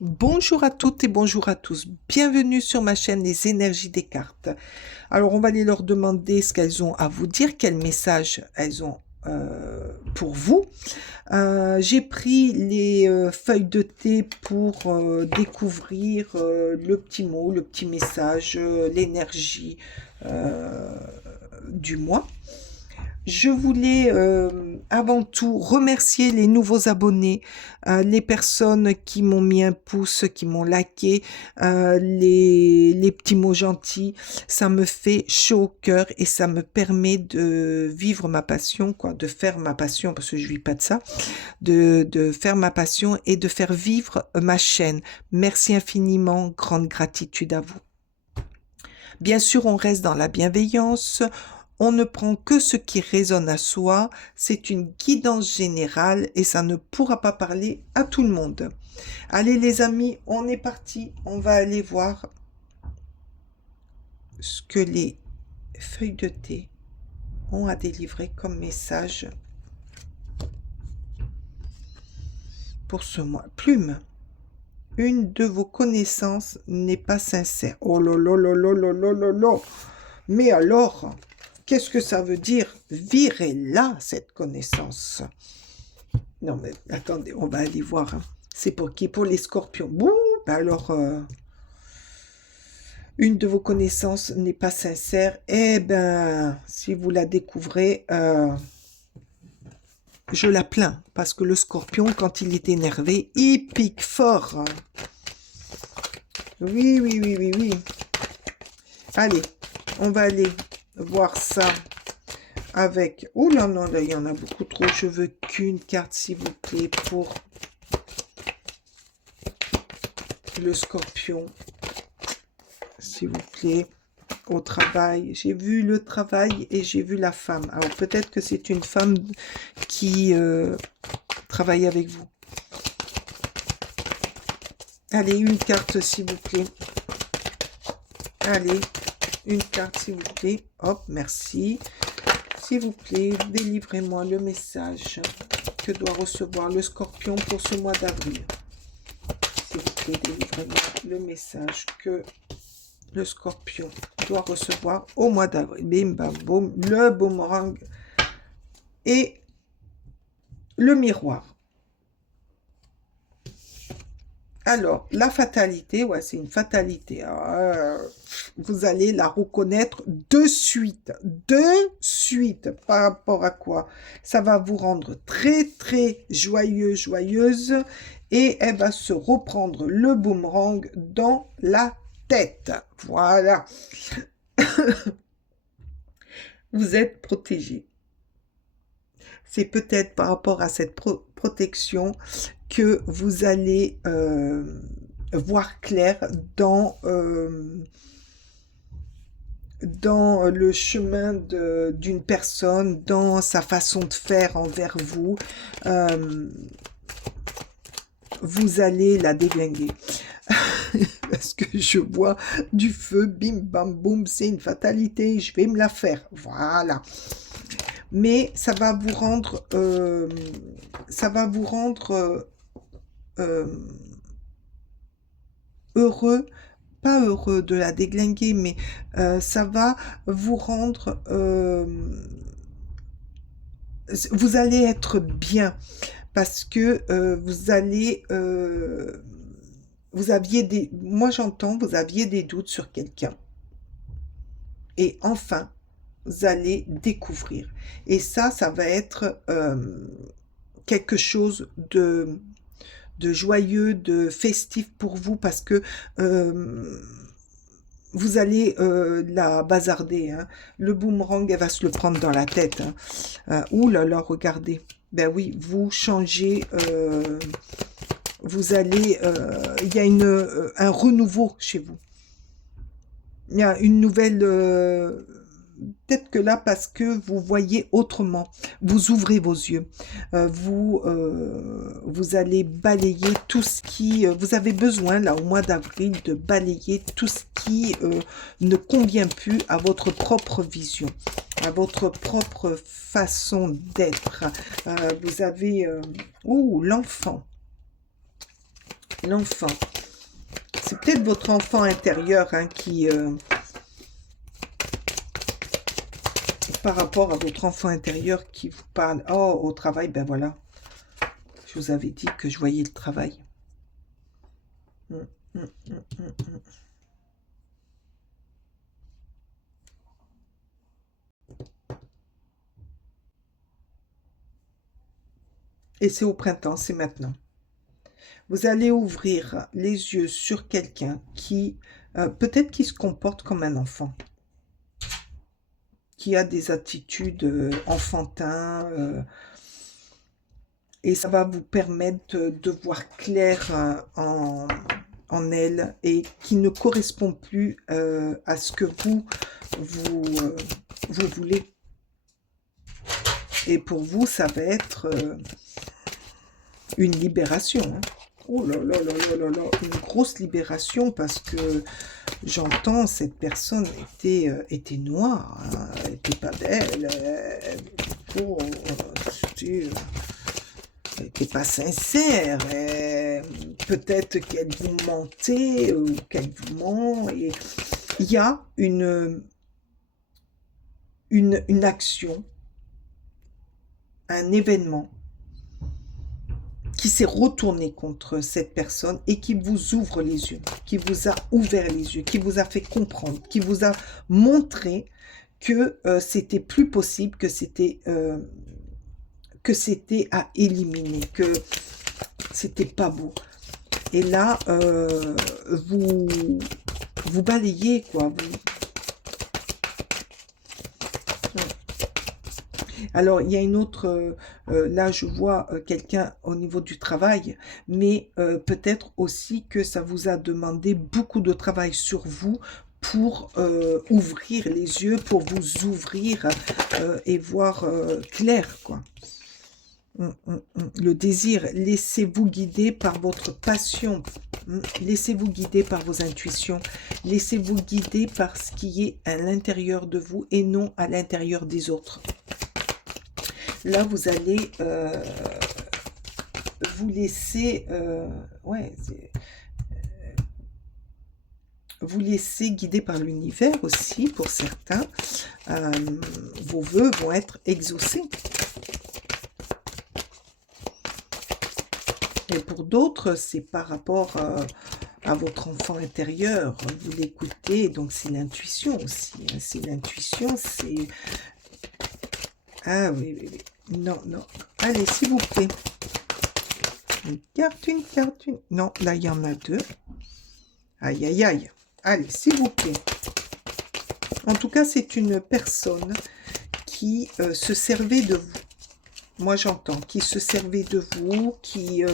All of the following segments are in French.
Bonjour à toutes et bonjour à tous. Bienvenue sur ma chaîne Les énergies des cartes. Alors, on va aller leur demander ce qu'elles ont à vous dire, quel message elles ont pour vous. J'ai pris les feuilles de thé pour découvrir le petit mot, le petit message, l'énergie du mois. Je voulais avant tout remercier les nouveaux abonnés, les personnes qui m'ont mis un pouce, qui m'ont liké, les petits mots gentils. Ça me fait chaud au cœur et ça me permet de vivre ma passion, quoi, de faire ma passion, parce que je vis pas de ça, de faire ma passion et de faire vivre ma chaîne. Merci infiniment, grande gratitude à vous. Bien sûr, on reste dans la bienveillance. On ne prend que ce qui résonne à soi, c'est une guidance générale et ça ne pourra pas parler à tout le monde. Allez les amis, on est parti, on va aller voir ce que les feuilles de thé ont à délivrer comme message pour ce mois. Plume, une de vos connaissances n'est pas sincère. Oh là là là là là là là là. Mais alors, qu'est-ce que ça veut dire? Virez-la, cette connaissance. Non, mais attendez, on va aller voir. Hein. C'est pour qui? Pour les scorpions. Bouh, ben alors, une de vos connaissances n'est pas sincère. Eh ben, si vous la découvrez, je la plains. Parce que le scorpion, quand il est énervé, il pique fort. Oui, oui, oui, oui, oui. Allez, on va aller voir ça avec... Oh là non, là, il y en a beaucoup trop. Je veux qu'une carte, s'il vous plaît, pour le scorpion. S'il vous plaît, au travail. J'ai vu le travail et j'ai vu la femme. Alors, peut-être que c'est une femme qui travaille avec vous. Allez, une carte, s'il vous plaît. Allez, une carte, s'il vous plaît. Hop, merci. S'il vous plaît, délivrez-moi le message que doit recevoir le scorpion pour ce mois d'avril. S'il vous plaît, délivrez-moi le message que le scorpion doit recevoir au mois d'avril. Bim, bam, boum, le boomerang et le miroir. Alors, la fatalité, ouais, c'est une fatalité. Vous allez la reconnaître de suite. De suite. Par rapport à quoi? Ça va vous rendre très, très joyeux, joyeuse. Et elle va se reprendre le boomerang dans la tête. Voilà. Vous êtes protégé. C'est peut-être par rapport à cette protection que vous allez voir clair dans le chemin d'une personne, dans sa façon de faire envers vous. Vous allez la déglinguer. Parce que je vois du feu, bim, bam, boum, c'est une fatalité, je vais me la faire. Voilà. Mais ça va vous rendre... heureux, pas heureux de la déglinguer, mais ça va vous rendre... vous allez être bien parce que vous allez... vous aviez des... Moi j'entends, vous aviez des doutes sur quelqu'un. Et enfin, vous allez découvrir. Et ça va être quelque chose de joyeux, de festif pour vous parce que vous allez la bazarder. Hein. Le boomerang, elle va se le prendre dans la tête. Hein. Ouh là là, regardez. Ben oui, vous changez, vous allez, il y a un renouveau chez vous. Il y a une nouvelle... peut-être que là, parce que vous voyez autrement, vous ouvrez vos yeux, vous allez balayer tout ce qui... vous avez besoin, là, au mois d'avril, de balayer tout ce qui ne convient plus à votre propre vision, à votre propre façon d'être. Vous avez... l'enfant. L'enfant. C'est peut-être votre enfant intérieur hein, qui, par rapport à votre enfant intérieur qui vous parle. Oh, au travail, ben voilà. Je vous avais dit que je voyais le travail. Hum, hum, hum, hum, hum. Et c'est au printemps, c'est maintenant. Vous allez ouvrir les yeux sur quelqu'un qui, peut-être qui se comporte comme un enfant, qui a des attitudes enfantins, et ça va vous permettre de voir clair en elle et qui ne correspond plus à ce que vous voulez. Et pour vous, ça va être une libération. Hein. Oh là là là là là là, une grosse libération parce que j'entends cette personne était noire, hein, elle était pas belle, oh, elle était pas sincère, peut-être qu'elle vous mentait ou qu'elle vous ment. Et il y a une action, un événement qui s'est retourné contre cette personne et qui vous ouvre les yeux, qui vous a ouvert les yeux, qui vous a fait comprendre, qui vous a montré que c'était plus possible, que c'était à éliminer, que c'était pas beau. Et là, vous balayez, quoi. Alors, il y a une autre, là je vois quelqu'un au niveau du travail, mais peut-être aussi que ça vous a demandé beaucoup de travail sur vous pour ouvrir les yeux, pour vous ouvrir et voir clair, quoi. Le désir, laissez-vous guider par votre passion, laissez-vous guider par vos intuitions, laissez-vous guider par ce qui est à l'intérieur de vous et non à l'intérieur des autres. Là, vous allez vous laisser, ouais, vous laisser guider par l'univers aussi, pour certains. Vos vœux vont être exaucés. Et pour d'autres, c'est par rapport à votre enfant intérieur. Vous l'écoutez, donc c'est l'intuition aussi. Hein, c'est l'intuition, c'est... Ah oui, oui, oui. Non, non. Allez, s'il vous plaît. Une carte, une carte, une... Non, là, il y en a deux. Aïe, aïe, aïe. Allez, s'il vous plaît. En tout cas, c'est une personne qui se servait de vous. Moi, j'entends, qui se servait de vous, qui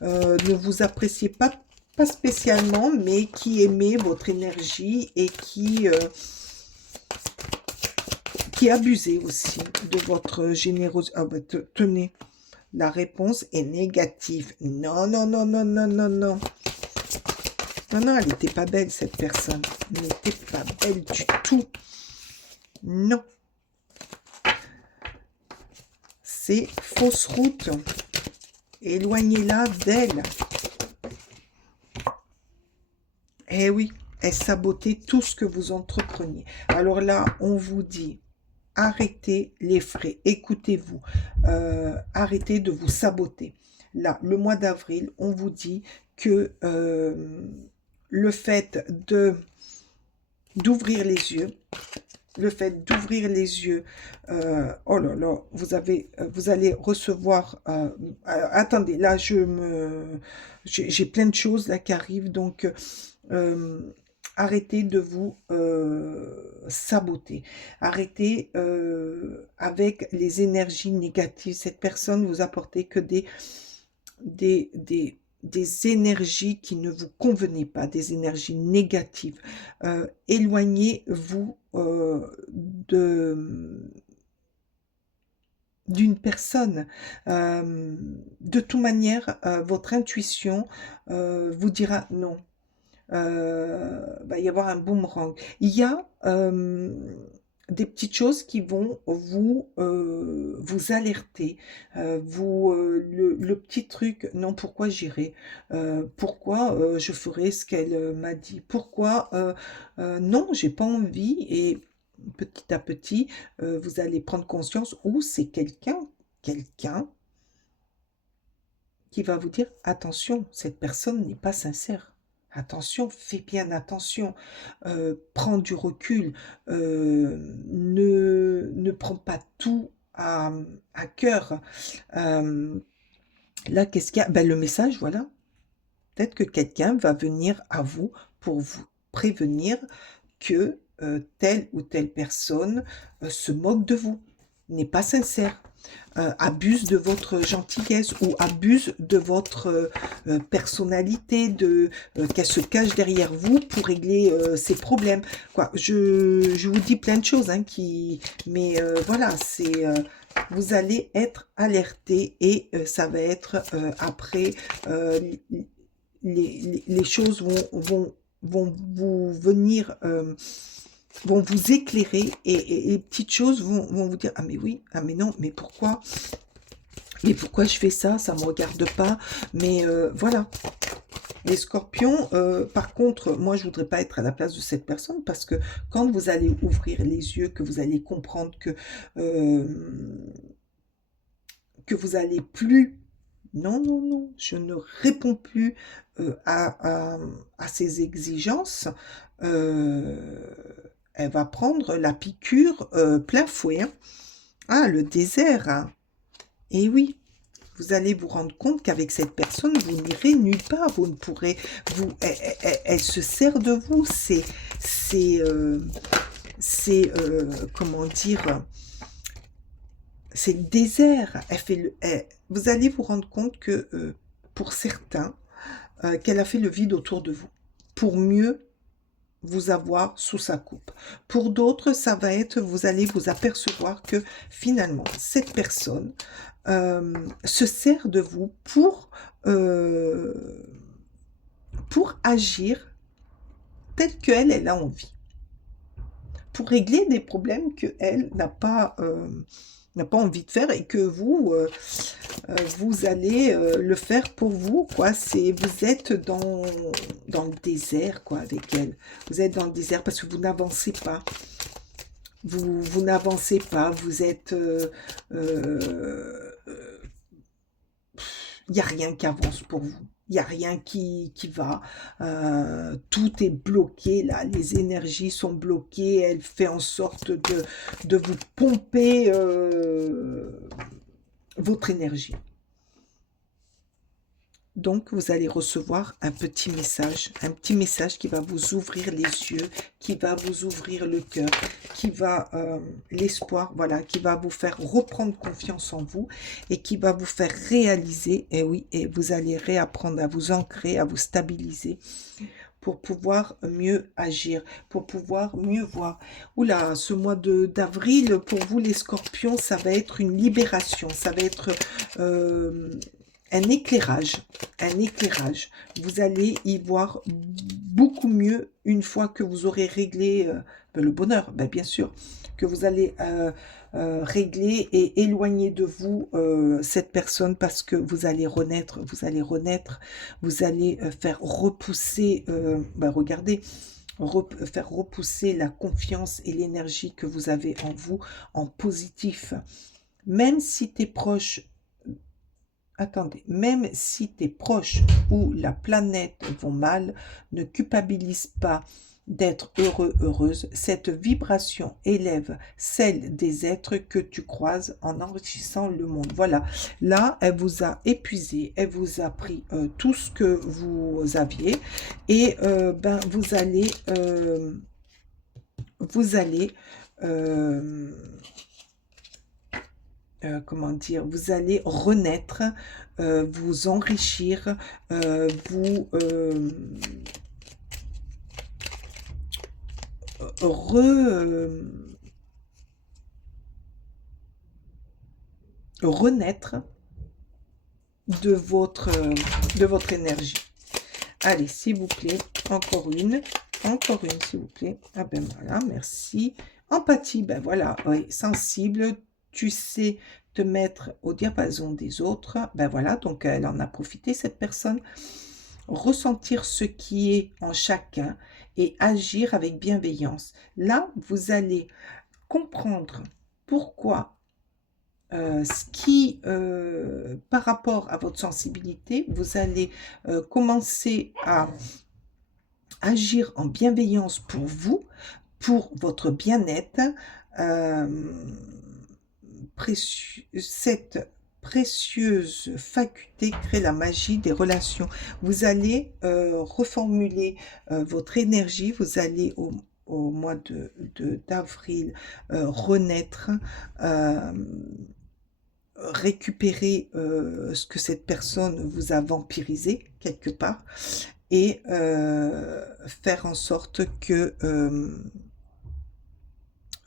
ne vous appréciait pas spécialement, mais qui aimait votre énergie et qui abusait aussi de votre générosité. Ah bah, tenez, la réponse est négative. Non, non, non, non, non, non, non. Non, non, elle n'était pas belle, cette personne. Elle n'était pas belle du tout. Non. C'est fausse route. Éloignez-la d'elle. Eh oui, elle sabotait tout ce que vous entrepreniez. Alors là, on vous dit, arrêtez les frais, écoutez-vous, arrêtez de vous saboter. Là, le mois d'avril, on vous dit que le fait d'ouvrir les yeux, oh là là, vous allez recevoir, attendez, là j'ai plein de choses là qui arrivent, donc arrêtez de vous saboter, arrêtez avec les énergies négatives. Cette personne vous apportait que des, des énergies qui ne vous convenaient pas, des énergies négatives. Éloignez-vous d'une personne. De toute manière, votre intuition vous dira non. Va y avoir un boomerang. Il y a des petites choses qui vont vous alerter, le petit truc, non, pourquoi j'irai, pourquoi je ferai ce qu'elle m'a dit, pourquoi non, j'ai pas envie, et petit à petit, vous allez prendre conscience où c'est quelqu'un qui va vous dire, attention, cette personne n'est pas sincère. Attention, fais bien attention, prends du recul, ne prends pas tout à cœur. Là, qu'est-ce qu'il y a? Ben, le message, voilà. Peut-être que quelqu'un va venir à vous pour vous prévenir que telle ou telle personne se moque de vous, n'est pas sincère, abuse de votre gentillesse ou abuse de votre personnalité, qu'elle se cache derrière vous pour régler ses problèmes. Quoi, je vous dis plein de choses, hein, mais voilà, vous allez être alerté et ça va être après, les choses vont vous venir, vont vous éclairer, et les petites choses vont vous dire, ah mais oui, ah mais non, mais pourquoi je fais ça, ça me regarde pas, mais voilà. Les scorpions, par contre, moi je voudrais pas être à la place de cette personne, parce que quand vous allez ouvrir les yeux, que vous allez comprendre que vous allez plus, non, non, non, je ne réponds plus à ces exigences, elle va prendre la piqûre plein fouet, hein. Ah, le désert, hein. Et oui, vous allez vous rendre compte qu'avec cette personne, vous n'irez nulle part, vous ne pourrez, elle se sert de vous, comment dire, c'est le désert. Vous allez vous rendre compte que, pour certains, qu'elle a fait le vide autour de vous, pour mieux vous avoir sous sa coupe. Pour d'autres, ça va être, vous allez vous apercevoir que finalement, cette personne se sert de vous pour agir tel qu'elle, elle a envie, pour régler des problèmes qu'elle n'a pas envie de faire, et que vous allez le faire pour vous, quoi. Vous êtes dans le désert, quoi, avec elle. Vous êtes dans le désert parce que vous n'avancez pas. Vous n'avancez pas, vous êtes... il n'y a rien qui avance pour vous. Il n'y a rien qui va. Tout est bloqué, là. Les énergies sont bloquées. Elle fait en sorte de vous pomper votre énergie. Donc, vous allez recevoir un petit message qui va vous ouvrir les yeux, qui va vous ouvrir le cœur, qui va, l'espoir, voilà, qui va vous faire reprendre confiance en vous, et qui va vous faire réaliser, et oui, et vous allez réapprendre à vous ancrer, à vous stabiliser, pour pouvoir mieux agir, pour pouvoir mieux voir. Oula, ce mois d'avril, pour vous les scorpions, ça va être une libération, ça va être... un éclairage. Vous allez y voir beaucoup mieux une fois que vous aurez réglé le bonheur, bien sûr, que vous allez régler et éloigner de vous cette personne, parce que vous allez renaître, vous allez faire repousser, regardez, faire repousser la confiance et l'énergie que vous avez en vous en positif. Même si tes proches même si tes proches ou la planète vont mal, ne culpabilise pas d'être heureux, heureuse. Cette vibration élève celle des êtres que tu croises en enrichissant le monde. Voilà, là, elle vous a épuisé, elle vous a pris tout ce que vous aviez, et vous allez comment dire, vous allez renaître, vous enrichir, renaître de votre énergie. Allez, s'il vous plaît, encore une, s'il vous plaît. Ah ben voilà, merci. Empathie, ben voilà, oui, sensible, tu sais te mettre au diapason des autres, ben voilà, donc elle en a profité, cette personne. Ressentir ce qui est en chacun et agir avec bienveillance. Là, vous allez comprendre pourquoi ce qui, par rapport à votre sensibilité, vous allez commencer à agir en bienveillance pour vous, pour votre bien-être. Euh, cette précieuse faculté crée la magie des relations. Vous allez reformuler votre énergie, vous allez au mois d'avril renaître, euh, récupérer ce que cette personne vous a vampirisé quelque part et faire en sorte que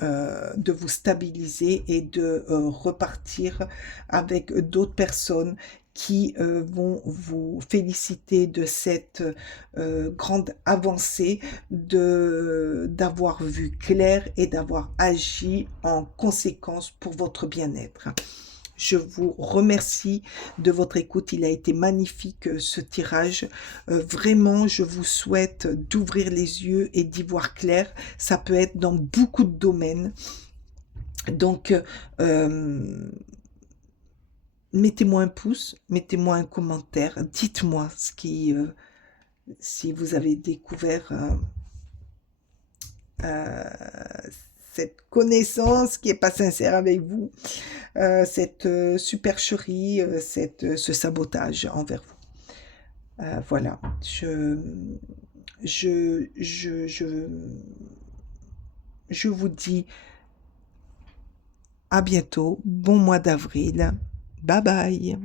de vous stabiliser et de repartir avec d'autres personnes qui vont vous féliciter de cette grande avancée, d'avoir vu clair et d'avoir agi en conséquence pour votre bien-être. Je vous remercie de votre écoute. Il a été magnifique ce tirage. Vraiment, je vous souhaite d'ouvrir les yeux et d'y voir clair. Ça peut être dans beaucoup de domaines. Donc, mettez-moi un pouce, mettez-moi un commentaire. Dites-moi si vous avez découvert euh, cette connaissance qui n'est pas sincère avec vous, cette supercherie, ce sabotage envers vous. Voilà, je, je, je, je vous dis à bientôt, bon mois d'avril, bye bye.